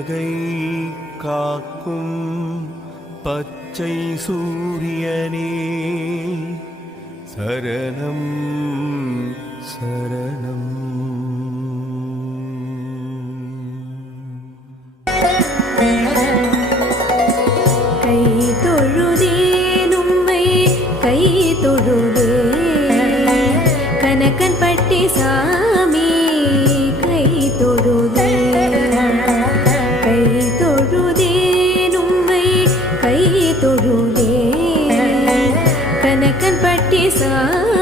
உலகை காக்கும் பச்சை சூரியனே. சரணம் சரணம். கை தொழுதே நும்மை கை தொழு 的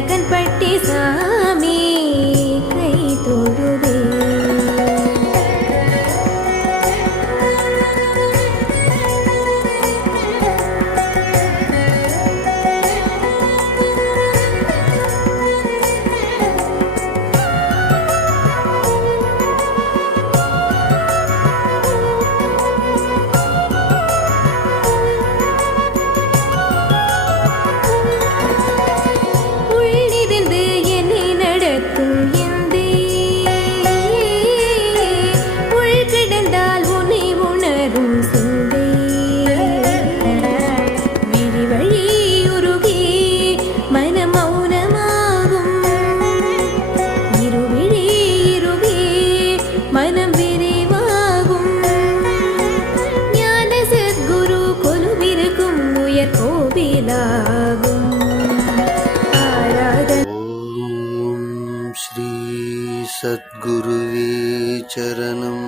கரகன் பட்டி சா गुरुवे चरणम्